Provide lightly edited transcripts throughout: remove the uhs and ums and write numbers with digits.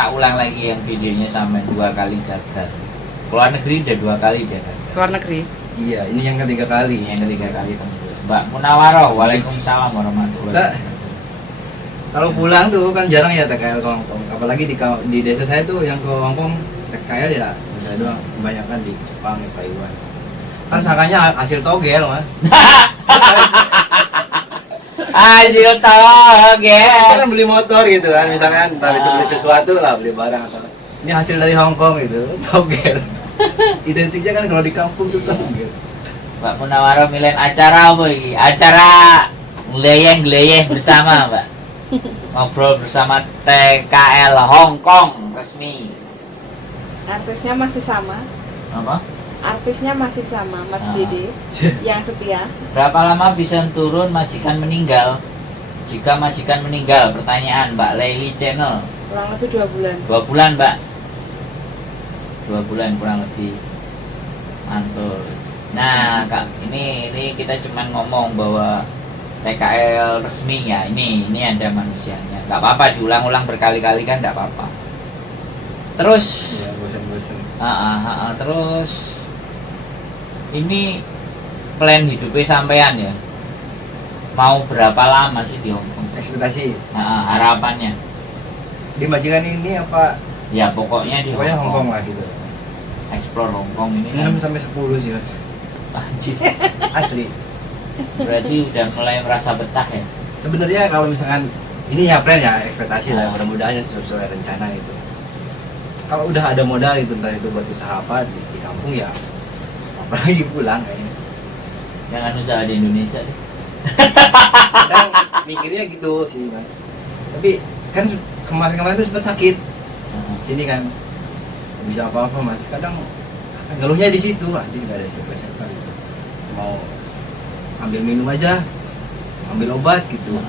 Tak ulang lagi yang videonya sampai 2 kali gagal. Keluar negeri udah 2 kali gagal. Keluar negeri? Iya, ini yang ketiga kali. Yang ketiga kali tembus. Mbak Munawaroh, waalaikumsalam warahmatullahi wabarakatuh. Kalau pulang tuh kan jarang ya TKL ke Hongkong. Apalagi di desa saya tuh yang ke Hongkong TKL ya saya doang. Kebanyakan di Jepang, di Taiwan. Kan sangkanya hasil togel mah. Hasil togel. Misalkan beli motor gitu kan, misalkan entah itu beli sesuatu lah, beli barang atau ini hasil dari Hongkong gitu, togel. Identiknya kan kalau di kampung tuh togel. Mbak Munawaroh milih acara apa ini? Acara ngeleyeh bersama, Mbak. Ngobrol bersama TKL Hongkong resmi. Artisnya masih sama. Apa? Artisnya masih sama, Mas Dede yang setia. Berapa lama bisa turun majikan meninggal? Jika majikan meninggal, pertanyaan Mbak Leili Channel. Kurang lebih 2 bulan. 2 bulan, Mbak. 2 bulan kurang lebih. Mantul. Nah, Kak, ini kita cuman ngomong bahwa TKL resmi ya. Ini ada manusianya. Enggak apa-apa diulang-ulang berkali-kali kan enggak apa-apa. Terus Ya, bosan-bosan. Terus ini plan hidupnya sampean ya, mau berapa lama sih di Hongkong? Ekspektasi Harapannya di majikan ini apa? ya pokoknya di Pokoknya Hongkong. Hongkong lah gitu. Explore Hongkong ini kan 6 sampai 10 sih mas. anjir. Asli. Berarti udah mulai merasa betah ya. Sebenarnya kalau misalkan ini ya plan ya, ekspektasi lah, mudah-mudahan sesuai rencana itu. Kalau udah ada modal itu, entah itu buat usaha apa di kampung ya, apalagi pulang kayaknya. Jangan usaha di Indonesia deh. Kadang mikirnya gitu sih mas. Tapi kan kemarin-kemarin tuh sempat sakit. Sini kan nggak bisa apa-apa mas. Kadang ngeluhnya di situ, anjir nggak ada siapa-siapa gitu. Mau ambil minum aja, ambil obat gitu.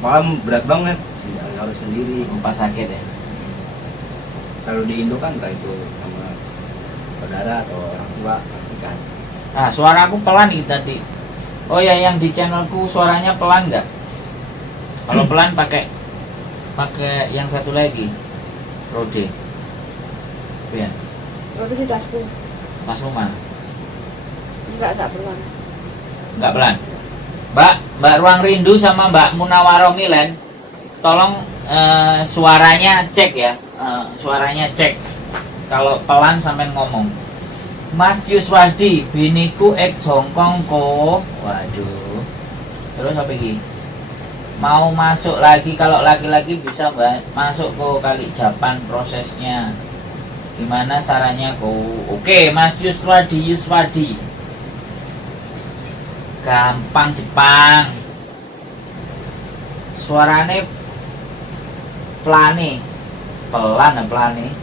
Malam berat banget, harus sendiri. Pas sakit ya. Kalau di Indo kan entah itu sama saudara atau orang tua pasti kan. Nah, suaraku pelan nih tadi. Oh ya, yang di channelku suaranya pelan nggak? Kalau pelan pakai yang satu lagi, Rode. Ya. Rode di tasku. Mas Umar. Enggak pelan. Nggak pelan. Mbak Ruang Rindu sama Mbak Munawaroh Milen, tolong suaranya cek ya. Suaranya cek. Kalau pelan sampai ngomong. Mas Yuswadi, biniku ex Hongkong ko. Waduh. Terus apa lagi? Mau masuk lagi, kalau laki-laki bisa masuk ke kali Japan prosesnya. Gimana caranya ko? Oke, Mas Yuswadi. Gampang Jepang. Suarane pelan Planet.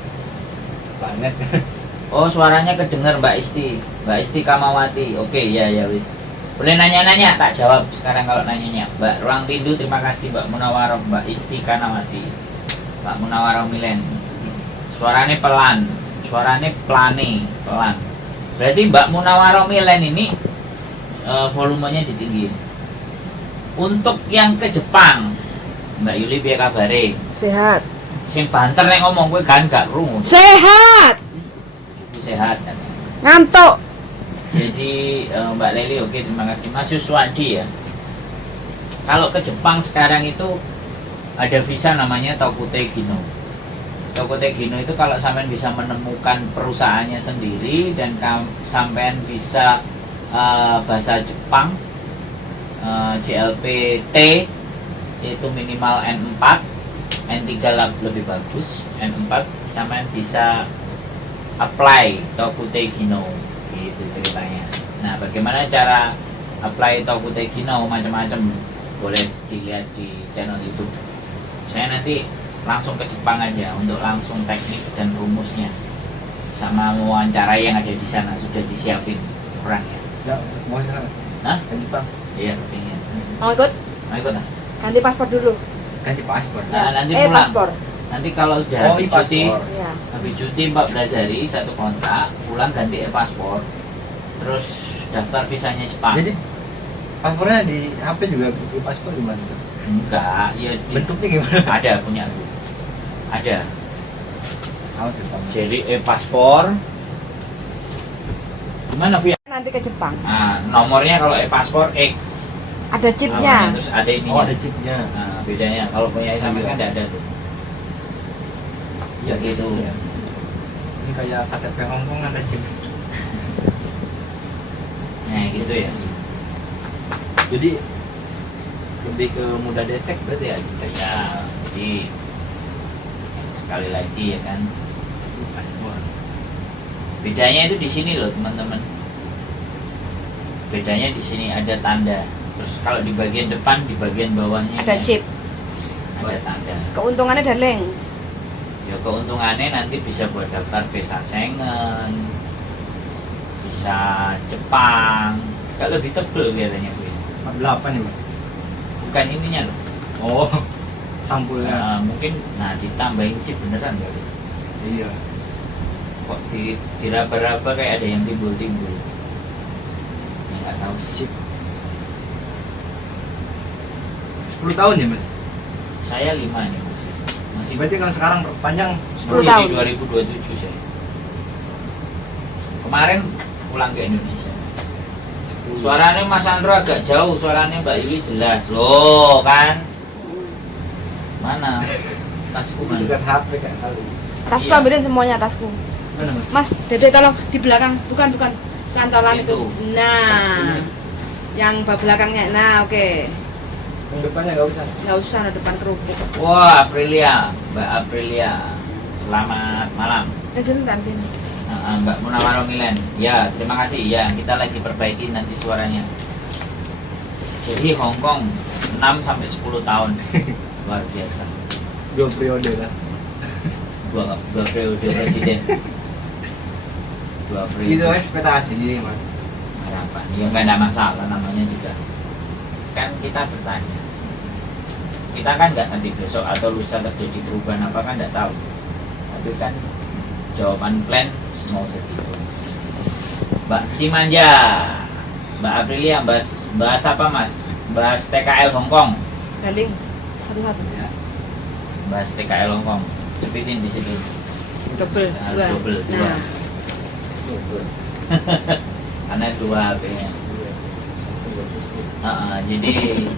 Oh, suaranya kedengar Mbak Isti Kamawati. Oke, ya wis. Boleh nanya-nanya, tak jawab sekarang kalau nanyanya. Mbak Ruang Rindu, terima kasih. Mbak Munawaroh, Mbak Isti Kamawati, Mbak Munawaroh Milen. Suaranya pelan. Berarti Mbak Munawaroh Milen ini volumenya ditinggiin. Untuk yang ke Jepang, Mbak Yuli piye kabare? Sehat. Sing banter nek ngomong kowe kan gak krungu. Sehat. Sehat kan. Ngantuk. Jadi Mbak Leli, oke, terima kasih. Mas Yuswadi ya. Kalau ke Jepang sekarang itu ada visa namanya Tokute Gino. Tokute Gino itu kalau sampean bisa menemukan perusahaannya sendiri dan sampean bisa bahasa Jepang, JLPT itu minimal N4, N3 lebih bagus, N4 sampean bisa apply Tokute Gino gitu ceritanya. Nah, bagaimana cara apply Tokute Gino macam-macam boleh dilihat di channel YouTube. Saya nanti langsung ke Jepang aja untuk langsung teknik dan rumusnya sama mewawancarai yang ada di sana sudah disiapin orangnya. Ya, mau sana. Hah? Ke Jepang. Iya, pengen. Mau ikut? Mau ikut ah? Ganti paspor dulu. Ganti paspor. Nah, nanti pulang. Paspor. Nanti kalau sudah Oh, habis ini cuti, paspor. Ya. habis cuti 14 hari satu kontrak, pulang ganti e-paspor, terus daftar visanya Jepang. Jadi paspornya di HP juga di paspor gimana tuh? Enggak, ya Bentuknya gimana? ada punya aku. Ada. Tahu sih, Pak. Jadi e-paspor. Gimana via? Nanti ke Jepang. Nah, nomornya kalau e-paspor X. Ada chipnya. Terus ada ininya. Oh, ada chipnya. Nah, bedanya kalau punya sama Iya. kan tidak ada tuh. Iya gitu. iya. Ini kayak KTP Hongkong ada chip. Nah, gitu ya. Jadi lebih ke mudah detek berarti ya. Ya, jadi sekali lagi ya kan. Paspor. Bedanya itu di sini loh, teman-teman. Bedanya di sini ada tanda. Terus kalau di bagian depan, di bagian bawahnya Ada ya, chip. ada tanda. Keuntungannya darling. Ya keuntungannya nanti bisa buat daftar visa Schengen, bisa Jepang. Kalau lebih tebel kelihatannya Bu. 48 ya, Mas. Bukan ininya loh. Oh, sampulnya. Mungkin nah ditambahin chip beneran kali. Iya. Kok diraba-raba kayak ada yang timbul-timbul. Ya nggak tahu sih. Chip. 10 tahun ya, Mas? Saya 5 nih masih Berarti kalau sekarang panjang 10 masih tahun. di 2027 saya. Kemarin pulang ke Indonesia. 10. Suaranya Mas Andro agak jauh, suaranya Mbak Yuli jelas. Loh kan? Mana? Tasku mana? Dekat HP kan kali. Tasku Iya. ambilin semuanya tasku. Mana, Mas? Mas, Dede tolong di belakang. Bukan. Kantoran itu. Itu. Nah. Yang belakangnya. Nah, oke. Yang depannya nggak usah. Nggak usah ada depan kerupuk. Wah, Aprilia, Mbak Aprilia. Selamat malam. Nanti tampil. Mbak Munawaro Milen. Ya, terima kasih. Ya, kita lagi perbaiki nanti suaranya. Jadi Hong Kong 6 sampai 10 tahun. Luar biasa. 2 periode lah. Dua periode presiden. 2 periode. Itu ekspektasi, Mas. Harapan. Ya nggak ada masalah namanya juga. Kan kita bertanya. Kita kan nggak nanti besok atau lusa terjadi perubahan apa kan nggak tahu. Tapi kan jawaban plan mau segitu. Mbak Simanja, Mbak Aprilia, bahas apa Mas? Bahas TKL Hongkong. Darling, satu-satu. Ya. Bahas TKL Hongkong. Cepitin di situ. Double. Harus Dua. double, dua. Nah, Karena 2 HP-nya. Jadi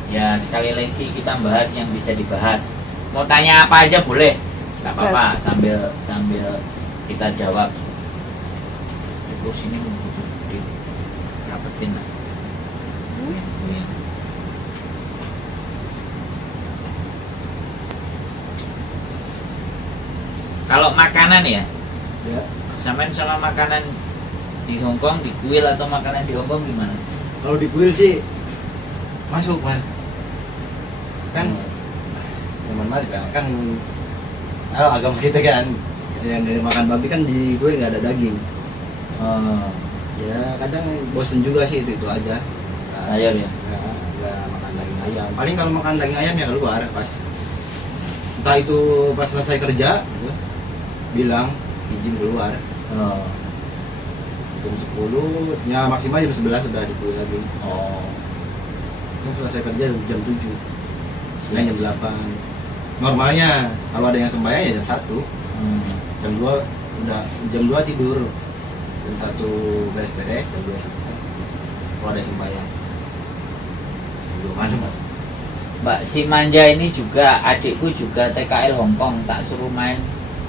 ya sekali lagi kita bahas yang bisa dibahas. Mau tanya apa aja boleh, nggak apa-apa. Bebas. Sambil kita jawab. Terus ini butuh dirapetin lah. Kalau makanan ya, Ya. samain sama makanan di Hongkong, di kuil atau makanan di Hongkong gimana? Kalau di kuil sih masuk, Mas. Kan zaman mari kan kalau agama kita kan yang dari makan babi kan di kuil nggak ada daging. Oh, Ya kadang bosen juga sih itu aja. sayur ya. Nggak makan daging ayam. Paling kalau makan daging ayam ya keluar pas entah itu pas selesai kerja gitu, bilang izin keluar Oh, jam 10 ya maksimal jam 11 udah di kuil lagi. oh. Kan selesai kerja jam 7 sebenarnya jam 8 normalnya. Kalau ada yang sembahyang ya jam 1, jam 2 udah jam 2 tidur, jam 1 beres-beres, jam 2 selesai kalau ada sembahyang. Belum ada. Mbak si Manja ini juga adikku juga TKL Hongkong, tak suruh main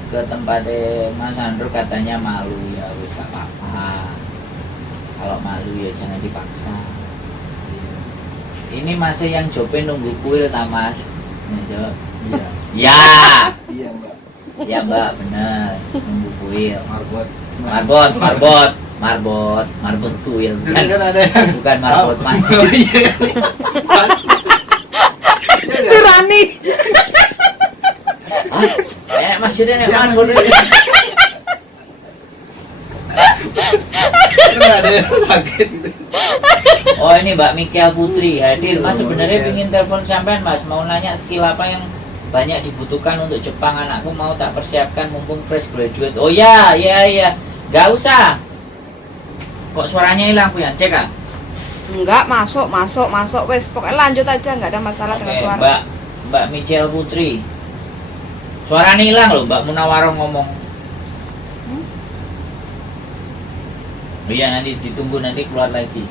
ke tempatnya Mas Andro katanya malu ya wis gak apa-apa. Kalau malu ya jangan dipaksa. Ini masih yang jope nunggu kuil ta Mas? Nah, jawab. Iya. Ya, Iya, Mbak. ya Mbak bener nunggu kuil. Marbot. Marbot kuil. Dulu kan ada yang Bukan marbot Oh, Mas. iya kan. si Rani. Maksudnya Siapa emang sih? ngono. Kan ada yang kaget gitu. Oh ini Mbak Mikia Putri hadir. Mas sebenarnya ingin telepon sampean Mas, mau nanya skill apa yang banyak dibutuhkan untuk Jepang, anakku mau tak persiapkan mumpung fresh graduate. Oh ya, nggak usah. Kok suaranya hilang Puyan? Cek ah. Enggak, masuk wes pokoknya lanjut aja, nggak ada masalah dengan Oke, suara. Mbak Michelle Putri. Suaranya hilang loh, Mbak Munawaroh ngomong. Oh iya nanti ditunggu nanti keluar lagi.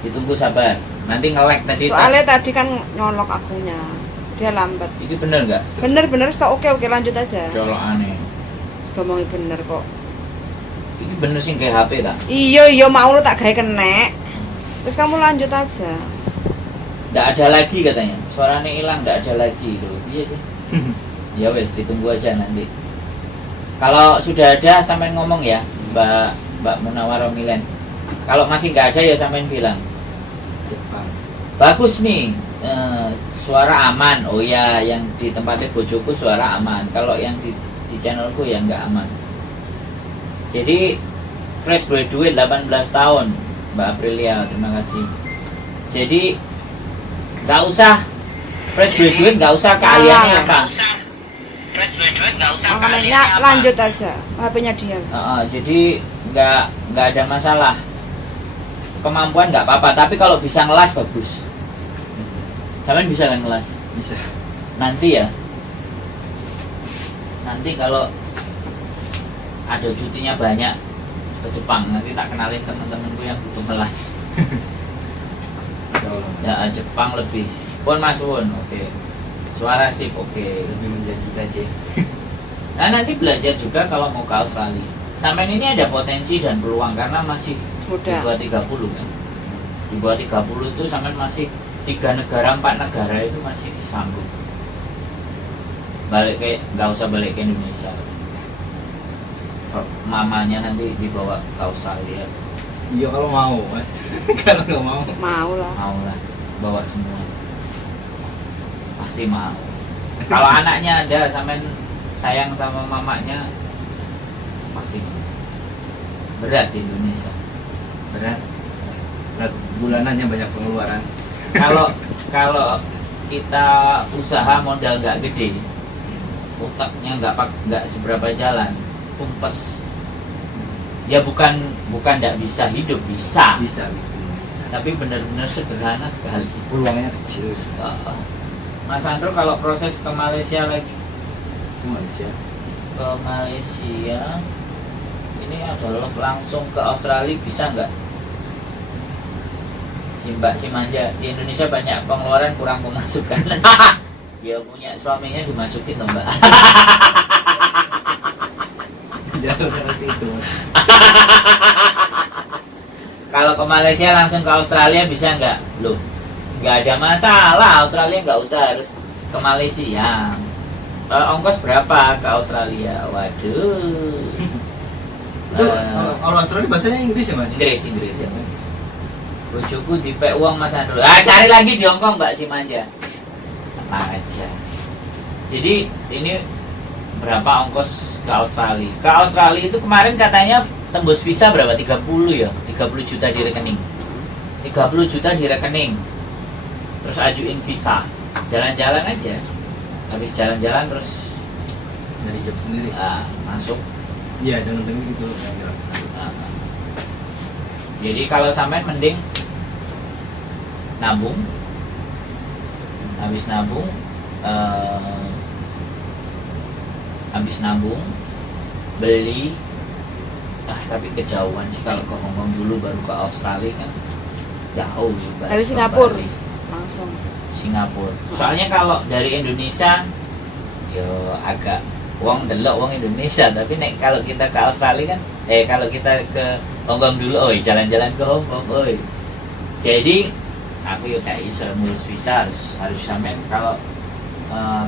Ditunggu sabar. Nanti nge-lag tadi. Soalnya tadi kan nyolok akunya, dia lambat. Itu bener nggak? Bener stop, oke lanjut aja. Colok aneh. Sudah ngomongin bener kok. Ini bener sih kayak HP tak? Iya mau lu tak gawe kenek. Terus kamu lanjut aja. Nggak ada lagi katanya. Suaranya hilang, nggak ada lagi loh. Iya sih. Ya wes ditunggu aja nanti. Kalau sudah ada sampean ngomong ya, Mbak Munawaroh Milen. Kalau masih nggak ada ya sampean bilang. Jepang. Bagus nih, suara aman. Oh ya, yang di tempatnya bojoku suara aman. Kalau yang di channelku ya nggak aman. Jadi fresh graduate 18 tahun, Mbak Aprilia, terima kasih. Jadi nggak usah fresh graduate, nggak usah keahliannya apa. Makanya lanjut aja, HP-nya dia. Jadi nggak ada masalah. Kemampuan nggak apa-apa, tapi kalau bisa ngelas bagus. Sampean bisa kan ngelas? Bisa. Nanti ya. Nanti kalau ada cutinya banyak ke Jepang, nanti tak kenalin temen-temenku yang butuh ngelas. Insya Allah. Ya Jepang lebih. Pun Mas Won, oke. Suara sip, oke. Lebih menjanjikan sih. Nah nanti belajar juga kalau mau ke Australia. Sampai ini ada potensi dan peluang karena masih Muda. di bawah 30 kan. Di bawah 30 itu sampai masih 3 negara, 4 negara itu masih disambung. Balik ke, nggak usah balik ke Indonesia. Mamanya nanti dibawa ke Australia. Iya kalau mau, Mas. Kalau nggak mau. Mau lah. Mau lah, bawa semua. Pasti mau. Kalau anaknya ada sampai sayang sama mamanya, pasti mau. Berat di Indonesia. Berat bulanannya banyak pengeluaran. Kalau kita usaha modal nggak gede, otaknya nggak seberapa jalan, tumpes. Ya bukan nggak bisa hidup, bisa. Tapi benar-benar sederhana sekali. Peluangnya kecil. Mas Andro kalau proses ke Malaysia lagi, Itu Malaysia. ke Malaysia ini adalah langsung ke Australia bisa nggak? Si Mbak si manja di Indonesia banyak pengeluaran kurang pemasukan. Dia punya suaminya dimasukin loh Mbak. Jauh seperti itu. Kalau ke Malaysia langsung ke Australia bisa nggak? Loh, nggak ada masalah. Australia nggak usah harus ke Malaysia. Ongkos berapa ke Australia? Waduh. Itu kalau Australia bahasanya Inggris ya, Mas? Inggris ya. Bojoku dipek uang Mas Andro. Cari lagi di Hongkong Mbak si manja. Tenang aja. Jadi ini berapa ongkos ke Australia? Ke Australia itu kemarin katanya tembus visa berapa? 30 ya? 30 juta di rekening. 30 juta di rekening. Terus ajuin visa. Jalan-jalan aja. Habis jalan-jalan terus Dari job sendiri. masuk. Iya, dengan gitu. Jadi kalau sampai mending nabung, habis nabung beli, tapi kejauhan sih kalau ke Hongkong dulu baru ke Australia kan jauh. Dari Singapura langsung. Singapura. Soalnya kalau dari Indonesia, yo agak uang delok uang Indonesia, tapi kalau kita ke Australia kan, kalau kita ke Hongkong dulu, jalan-jalan ke Hongkong, Jadi aku ya kayak iso ngurus visa harus sampean kalau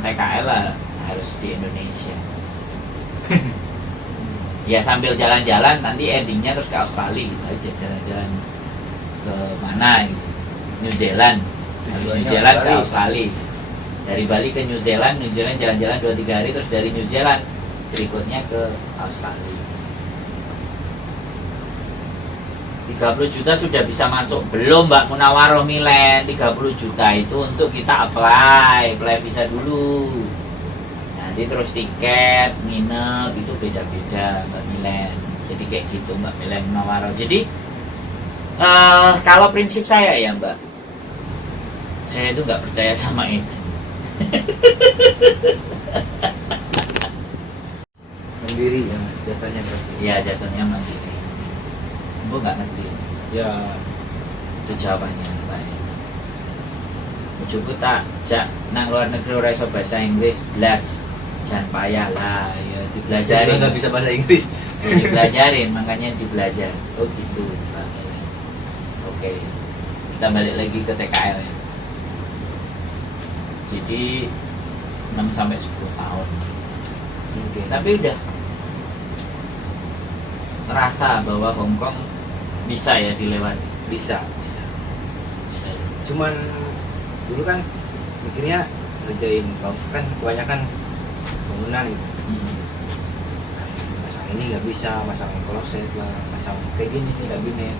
TKL lah harus di Indonesia. Ya sambil jalan-jalan nanti endingnya terus ke Australia gitu aja, jalan-jalan ke mana gitu. New Zealand, habis New Zealand ke Australia. Dari Bali ke New Zealand jalan-jalan 2-3 hari, terus dari New Zealand berikutnya ke Australia. 30 juta sudah bisa masuk belum Mbak Munawaroh Milen? 30 juta itu untuk kita apply visa dulu. Nanti terus tiket, nginep itu beda-beda Mbak Milen. Jadi kayak gitu Mbak Milen Munawaroh. Jadi kalau prinsip saya ya Mbak, saya itu nggak percaya sama agent. Mandiri ya jatuhnya berarti. Ya jatuhnya mandiri. Ibu nggak ngerti. Ya Itu jawabannya Mbak. Cukup tak jak nang luar negeri ora iso bahasa Inggris blas. Jangan payah lah ya jadi dipelajarin. nggak bisa bahasa Inggris. Ya, dipelajarin makanya dibelajar. Oh gitu Mbak Milen. Oke. Kita balik lagi ke TKL ya. Jadi 6 sampai 10 tahun. Mungkin. Tapi udah ngerasa bahwa Hongkong bisa ya dilewati. Bisa. Cuman dulu kan mikirnya ngerjain kan kebanyakan bangunan gitu. Pasang ini nggak bisa, pasang kloset lah, pasang kayak gini kabinet.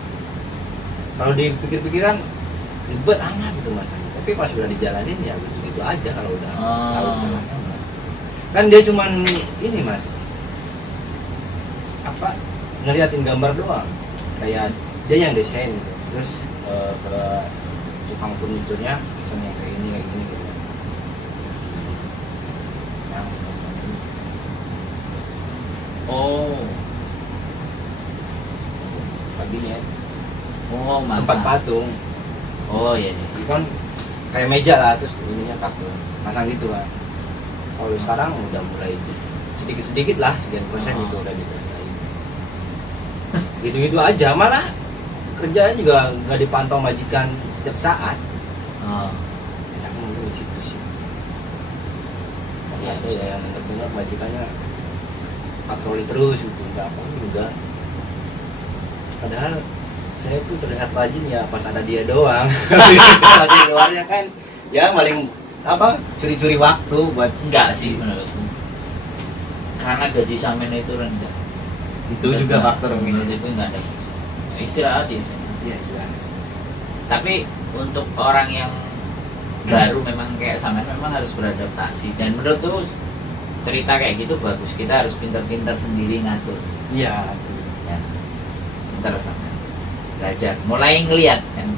Kalau dipikir-pikiran ribet amat gitu masanya. Tapi pas udah dijalanin ya gitu aja kalau udah tahu salahnya mah. Kan dia cuman ini mas, apa ngeliatin gambar doang, kayak dia yang desain gitu. Terus ke tukang furniturnya pesen yang kayak gini gitu. Yang Oh, kabinet, masa. tempat patung. Oh iya. Itu kan kayak meja lah, terus ininya patung masang gitu kan. Kalau sekarang udah mulai sedikit-sedikit lah, sekian persen itu udah dirasain. Gitu-gitu aja, malah kerjaan juga nggak dipantau majikan setiap saat. Enak mulu di situ sih. Iya, Ada ya yang benar majikannya patroli terus gitu, nggak apa juga. Padahal saya tuh terlihat rajin ya pas ada dia doang. Kalau di luarnya kan ya paling apa curi-curi waktu buat Enggak sih menurutku. Karena gaji Samen itu rendah. itu juga faktor menurut mungkin. itu enggak ada. Istirahat ya. Iya, iya. Tapi untuk orang yang baru memang kayak Samen memang harus beradaptasi, dan menurutku cerita kayak gitu bagus. Kita harus pintar-pintar sendiri ngatur. Iya. Ya. Pintar Samen. Belajar, mulai ngelihat kan.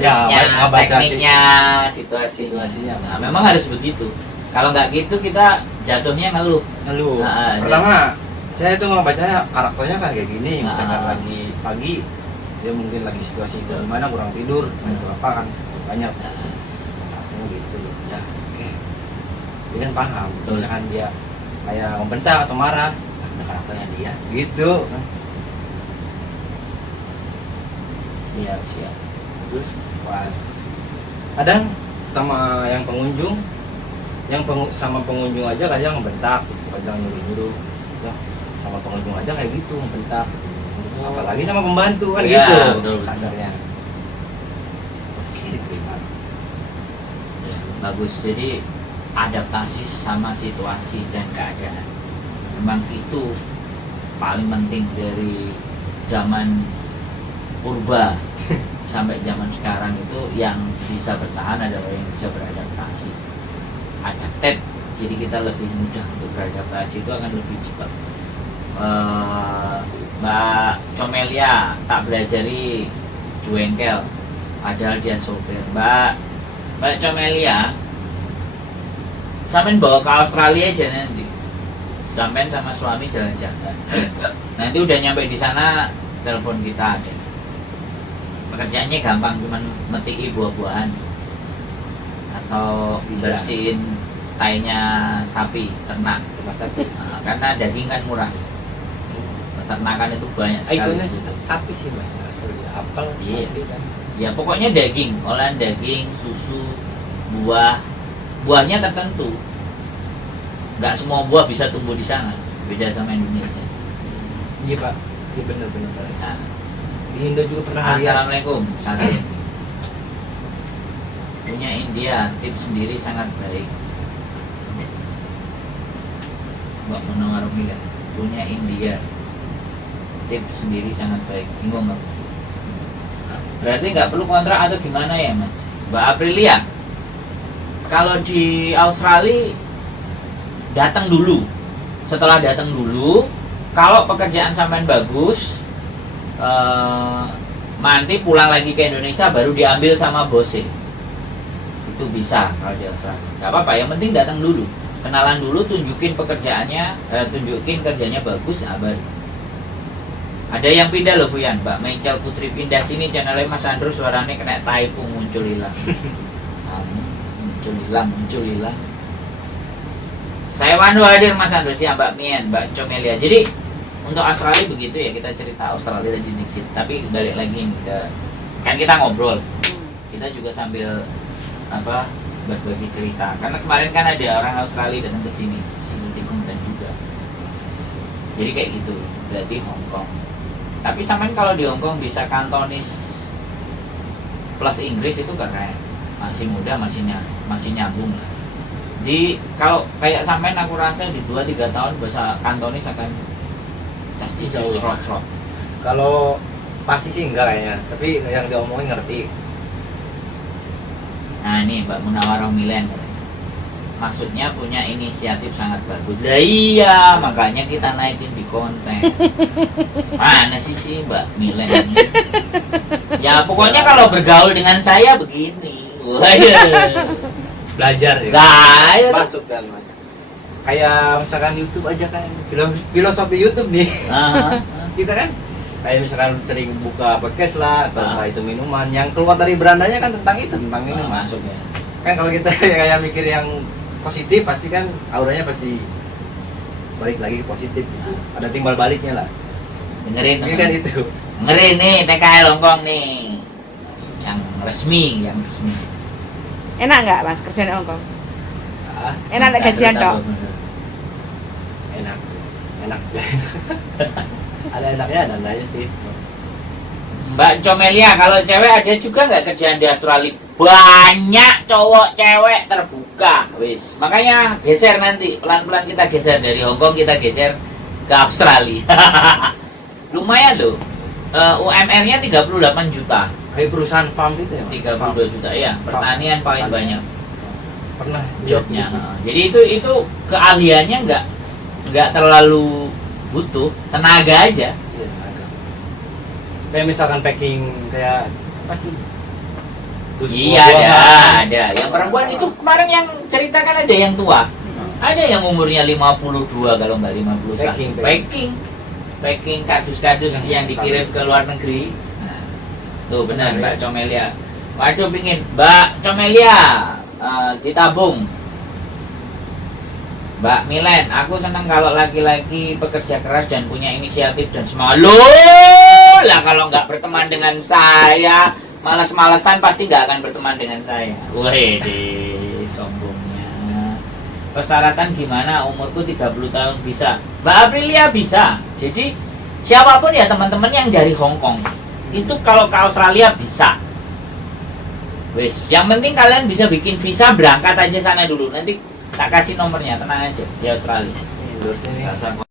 Ya, baca tekniknya, situasinya. Nah, memang harus begitu. Kalau nggak gitu kita jatuhnya ngeluh. Lalu Nah, pertama saya tuh ngebacanya karakternya kan kayak gini, misalkan Nah. lagi pagi dia mungkin lagi situasi gimana kurang tidur atau apa kan banyak karakternya gitu ya oke dia kan paham. Betul. Misalkan dia kayak membentak atau marah ada karakternya dia gitu. Siap. Terus pas kadang sama yang pengunjung sama pengunjung aja kadang ngebentak, kadang nyuruh ya sama pengunjung aja kayak gitu ngebentak, apalagi sama pembantu kan Ya, gitu betul. kasarnya. Oke, diterima. Bagus. Jadi adaptasi sama situasi dan keadaan. Memang itu paling penting dari zaman purba sampai zaman sekarang. Itu yang bisa bertahan adalah yang bisa beradaptasi. Adapted, jadi kita lebih mudah untuk beradaptasi, itu akan lebih cepat. Mbak Comelia tak belajari juengkel padahal dia sopir. Mbak Comelia, sampean bawa ke Australia aja nanti. Sampean sama suami jalan-jalan. Nanti udah nyampe di sana telepon kita deh. Pekerjaannya gampang, cuman metiki buah-buahan atau Bisa. bersihin tainya sapi ternak. Nah, karena daging kan murah, peternakan itu banyak sekali. Ikonnya sapi sih mas, asli apel. Iya. Sapi kan. Ya pokoknya daging, olahan daging, susu, buahnya tertentu. Nggak semua buah bisa tumbuh di sana, beda sama Indonesia. Iya pak, iya bener-bener. Nah, Di Indo juga pernah lihat. Assalamualaikum, Salim. Punya India, tips sendiri sangat baik. Mbak Munawwaroh Milen punya India, tips sendiri sangat baik. Bingung nggak? Berarti nggak perlu kontrak atau gimana ya Mas? Mbak Aprilia, kalau di Australia datang dulu. Setelah datang dulu, kalau pekerjaan sampean bagus, nanti pulang lagi ke Indonesia baru diambil sama bosnya. Itu bisa kalau di Australia. Gak apa-apa, yang penting datang dulu, kenalan dulu, tunjukin pekerjaannya, tunjukin kerjanya bagus, baru. Ada yang pindah loh Fuyan, Mbak Mencel Putri pindah sini, channelnya Mas Andro suaranya kena typo, muncul hilang. Muncul hilang. Saya Wandu hadir Mas Andro, siap Mbak Mien, Mbak Comelia. Jadi untuk Australia begitu ya, kita cerita Australia tadi dikit, tapi balik lagi ke, kan kita ngobrol, kita juga sambil berbagi cerita. Karena kemarin kan ada orang Australia datang ke sini di konten juga. Jadi kayak gitu, berarti Hong Kong. Tapi sampean kalau di Hong Kong bisa Kantonis plus Inggris itu keren. Masih muda, masih nyambung lah. Kalau kayak sampean aku rasa di 2-3 tahun bahasa Kantonis akan pasti serot. Kalau pasti sih enggak kayaknya, tapi yang diomongin ngerti. Nah ini Mbak Munawwaroh Milen, maksudnya punya inisiatif sangat bagus. Lah iya, makanya kita naikin di konten. Mana sih Mbak Milen ini? Ya pokoknya kalau bergaul dengan saya begini. Belajar ya. Nah, masuk dan kayak misalkan YouTube aja kan, filosofi YouTube nih. Kita kan kayak misalkan sering buka podcast lah atau entah itu minuman yang keluar dari berandanya kan tentang minuman. Masuk ya. Kan kalau kita kayak mikir yang positif pasti kan auranya pasti balik lagi ke positif gitu. Ada timbal baliknya lah. Dengerin Ini kan itu. Dengerin nih TKL Hongkong nih. Yang resmi. Enak nggak Mas kerja di Hongkong? Enak Mas lek gajian Andro dok? tahu. Enak. Ada enaknya ada enggaknya sih. Mbak Comelia, kalau cewek ada juga nggak kerjaan di Australia? Banyak cowok cewek terbuka, wis. Makanya geser nanti, pelan-pelan kita geser dari Hongkong, kita geser ke Australia. Lumayan loh. UMR-nya 38 juta. Kayak perusahaan farm gitu ya. 32 juta ya. Pertanian paling banyak Pernah jobnya. Jadi itu keahliannya nggak terlalu butuh, tenaga aja. Iya, agak. Kayak misalkan packing kayak apa sih? Iya ada. Yang perempuan itu kemarin yang ceritakan ada yang tua. Ada yang umurnya 52 kalau nggak 51. Packing kardus-kardus yang dikirim ke luar negeri. Nah, tuh benar Mbak Comelia. Waduh pingin Mbak Comelia ditabung. Mbak Milen, aku senang kalau laki-laki pekerja keras dan punya inisiatif dan semangat. Loh, lah kalau nggak berteman dengan saya, malas-malesan pasti nggak akan berteman dengan saya. Wih, sombongnya. Persyaratan gimana? Umurku 30 tahun bisa. Mbak Aprilia bisa. Jadi siapapun ya teman-teman yang dari Hong Kong itu kalau ke Australia bisa. Wis, yang penting kalian bisa bikin visa, berangkat aja sana dulu. Nanti tak kasih nomornya, tenang aja di Australia. Endorse ini.